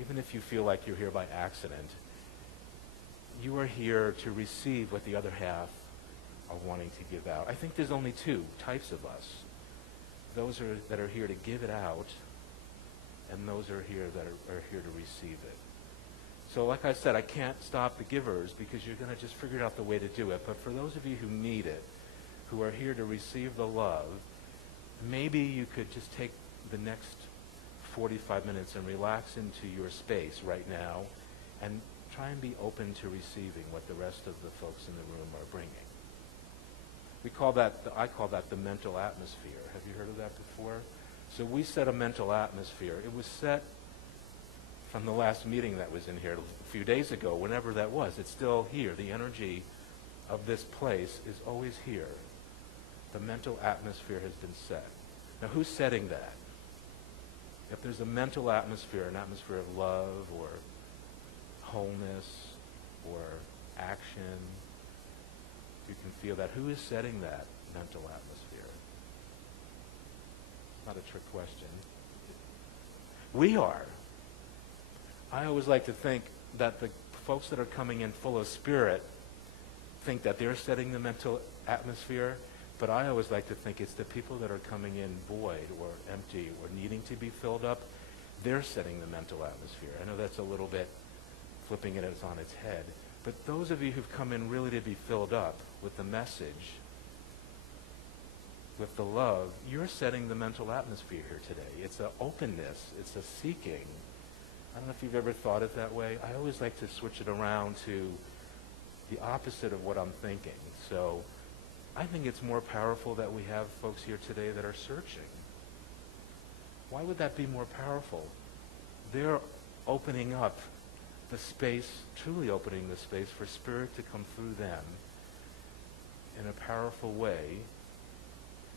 even if you feel like you're here by accident, you are here to receive what the other half are wanting to give out. I think there's only two types of us. Those that are here to give it out, and those are here that are here to receive it. So like I said, I can't stop the givers because you're going to just figure out the way to do it. But for those of you who need it, who are here to receive the love, maybe you could just take the next 45 minutes and relax into your space right now and try and be open to receiving what the rest of the folks in the room are bringing. I call that the mental atmosphere. Have you heard of that before? So we set a mental atmosphere. It was set from the last meeting that was in here a few days ago, whenever that was. It's still here. The energy of this place is always here. The mental atmosphere has been set. Now, who's setting that? If there's a mental atmosphere, an atmosphere of love or wholeness or action, you can feel that. Who is setting that mental atmosphere? It's not a trick question. We are. I always like to think that the folks that are coming in full of spirit think that they're setting the mental atmosphere, but I always like to think it's the people that are coming in void or empty or needing to be filled up, they're setting the mental atmosphere. I know that's a little bit flipping it on its head, but those of you who've come in really to be filled up with the message, with the love, you're setting the mental atmosphere here today. It's an openness. It's a seeking. I don't know if you've ever thought it that way. I always like to switch it around to the opposite of what I'm thinking. So I think it's more powerful that we have folks here today that are searching. Why would that be more powerful? They're opening up the space, truly opening the space for spirit to come through them in a powerful way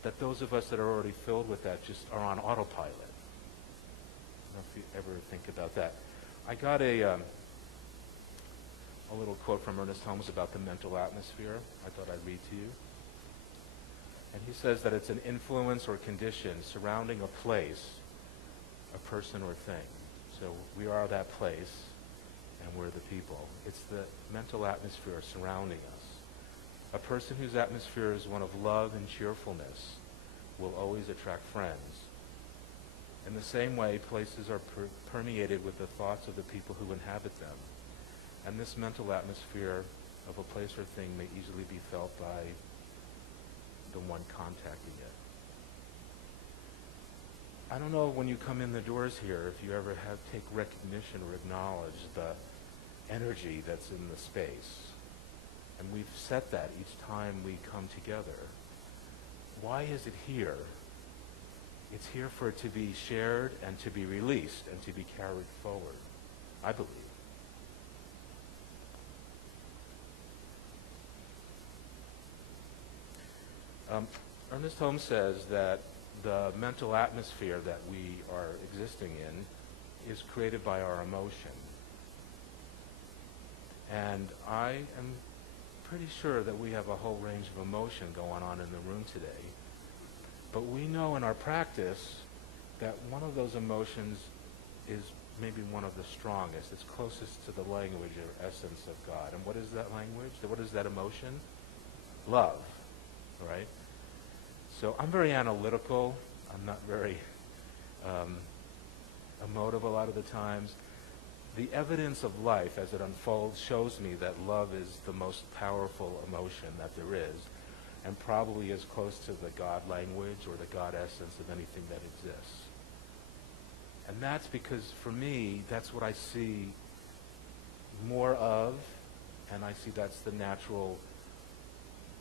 that those of us that are already filled with that just are on autopilot. I don't know if you ever think about that. I got a little quote from Ernest Holmes about the mental atmosphere. I thought I'd read to you. And he says that it's an influence or condition surrounding a place, a person or thing. So we are that place, and we're the people. It's the mental atmosphere surrounding us. A person whose atmosphere is one of love and cheerfulness will always attract friends. In the same way, places are permeated with the thoughts of the people who inhabit them. And this mental atmosphere of a place or thing may easily be felt by the one contacting it. I don't know when you come in the doors here if you ever take recognition or acknowledge the energy that's in the space. And we've set that each time we come together. Why is it here? It's here for it to be shared and to be released and to be carried forward, I believe. Ernest Holmes says that the mental atmosphere that we are existing in is created by our emotion. And I am pretty sure that we have a whole range of emotion going on in the room today. But we know in our practice that one of those emotions is maybe one of the strongest. It's closest to the language or essence of God. And what is that language? What is that emotion? Love, right? So I'm very analytical. I'm not very emotive a lot of the times. The evidence of life as it unfolds shows me that love is the most powerful emotion that there is, and probably as close to the God language or the God essence of anything that exists. And that's because, for me, that's what I see more of, and I see that's the natural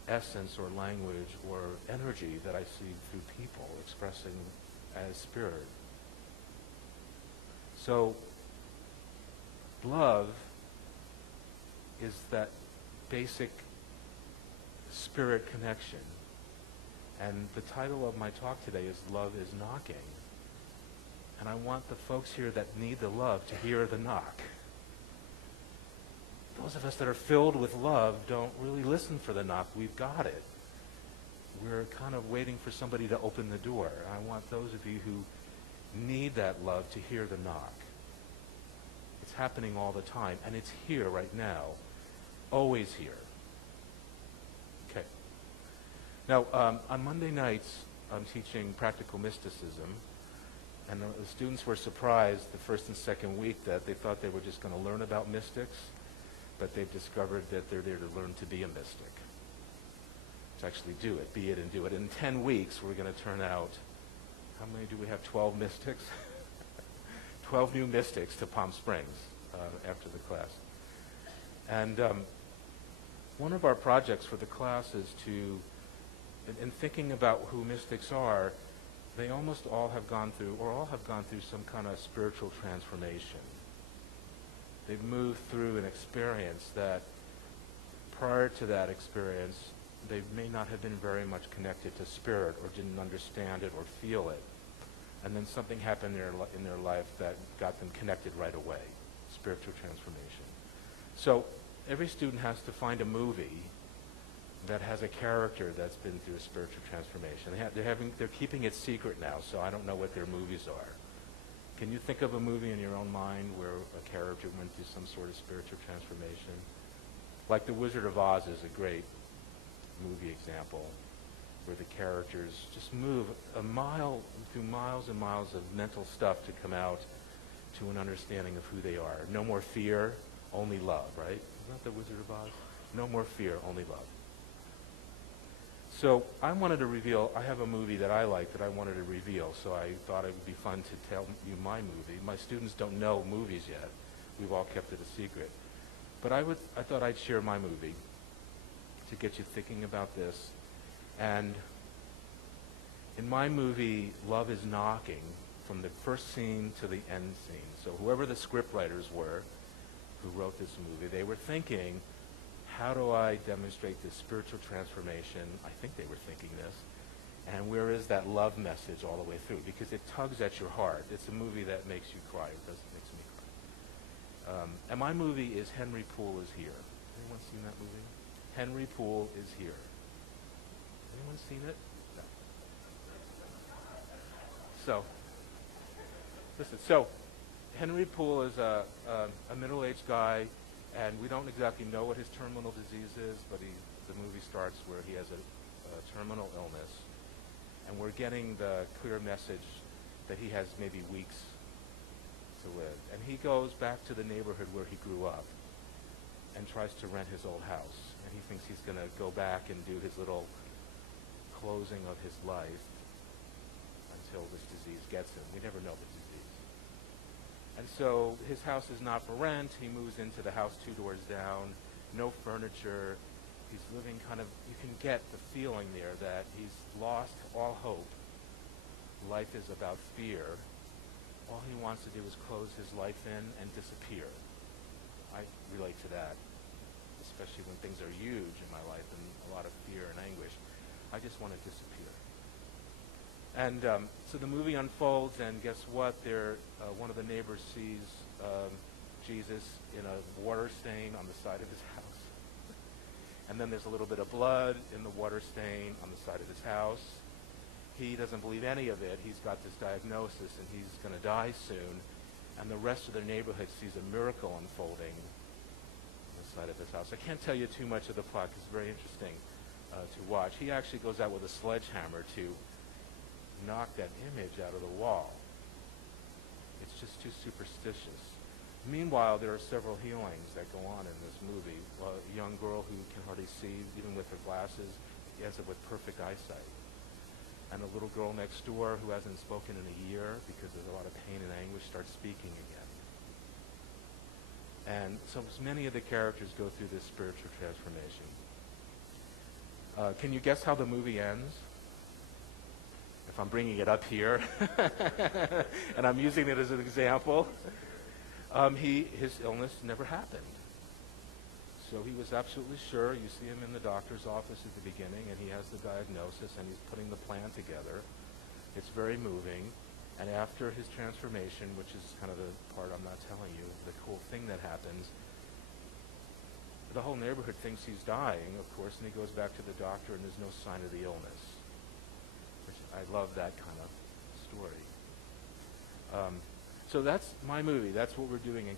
essence or language or energy that I see through people expressing as spirit. So love is that basic spirit connection. And the title of my talk today is Love is Knocking. And I want the folks here that need the love to hear the knock. Those of us that are filled with love don't really listen for the knock. We've got it. We're kind of waiting for somebody to open the door. I want those of you who need that love to hear the knock. happening all the time, and it's here right now, always here. Okay. Now, on Monday nights, I'm teaching practical mysticism, and the students were surprised the first and second week that they thought they were just going to learn about mystics, but they've discovered that they're there to learn to be a mystic, to actually do it, be it and do it. In 10 weeks, we're going to turn out, how many do we have, 12 mystics? 12 new mystics to Palm Springs after the class. And one of our projects for the class is to, in thinking about who mystics are, they almost all have gone through, or all have gone through some kind of spiritual transformation. They've moved through an experience that, prior to that experience, they may not have been very much connected to spirit or didn't understand it or feel it. And then something happened in their life that got them connected right away, spiritual transformation. So every student has to find a movie that has a character that's been through a spiritual transformation. They're keeping it secret now, so I don't know what their movies are. Can you think of a movie in your own mind where a character went through some sort of spiritual transformation? Like The Wizard of Oz is a great movie example, where the characters just move a mile through miles and miles of mental stuff to come out to an understanding of who they are. No more fear, only love, right? Isn't that The Wizard of Oz? No more fear, only love. So I wanted to reveal, I have a movie that I like that I wanted to reveal, so I thought it would be fun to tell you my movie. My students don't know movies yet. We've all kept it a secret. But I thought I'd share my movie to get you thinking about this. And in my movie, love is knocking from the first scene to the end scene. So whoever the script writers were who wrote this movie, they were thinking, how do I demonstrate this spiritual transformation? I think they were thinking this. And where is that love message all the way through? Because it tugs at your heart. It's a movie that makes you cry. It doesn't make me cry. And my movie is Henry Poole is Here. Anyone seen that movie? Henry Poole is Here. Anyone seen it? No. So, listen. So, Henry Poole is a middle-aged guy, and we don't exactly know what his terminal disease is, but the movie starts where he has a terminal illness, and we're getting the clear message that he has maybe weeks to live. And he goes back to the neighborhood where he grew up and tries to rent his old house. And he thinks he's going to go back and do his little closing of his life until this disease gets him. We never know the disease. And so his house is not for rent. He moves into the house 2 doors down, no furniture. He's living kind of, you can get the feeling there that he's lost all hope. Life is about fear. All he wants to do is close his life in and disappear. I relate to that, especially when things are huge in my life and a lot of fear and anguish. I just want to disappear. And so the movie unfolds, and guess what? One of the neighbors sees Jesus in a water stain on the side of his house. And then there's a little bit of blood in the water stain on the side of his house. He doesn't believe any of it. He's got this diagnosis, and he's going to die soon. And the rest of the neighborhood sees a miracle unfolding on the side of his house. I can't tell you too much of the plot because it's very interesting to watch. He actually goes out with a sledgehammer to knock that image out of the wall. It's just too superstitious. Meanwhile, there are several healings that go on in this movie. A young girl who can hardly see, even with her glasses, ends up with perfect eyesight. And a little girl next door who hasn't spoken in a year because there's a lot of pain and anguish starts speaking again. And so many of the characters go through this spiritual transformation. Can you guess how the movie ends? If I'm bringing it up here, and I'm using it as an example, his illness never happened. So he was absolutely sure. You see him in the doctor's office at the beginning, and he has the diagnosis, and he's putting the plan together. It's very moving. And after his transformation, which is kind of the part I'm not telling you, the cool thing that happens, the whole neighborhood thinks he's dying, of course, and he goes back to the doctor, and there's no sign of the illness. I love that kind of story. So that's my movie. That's what we're doing in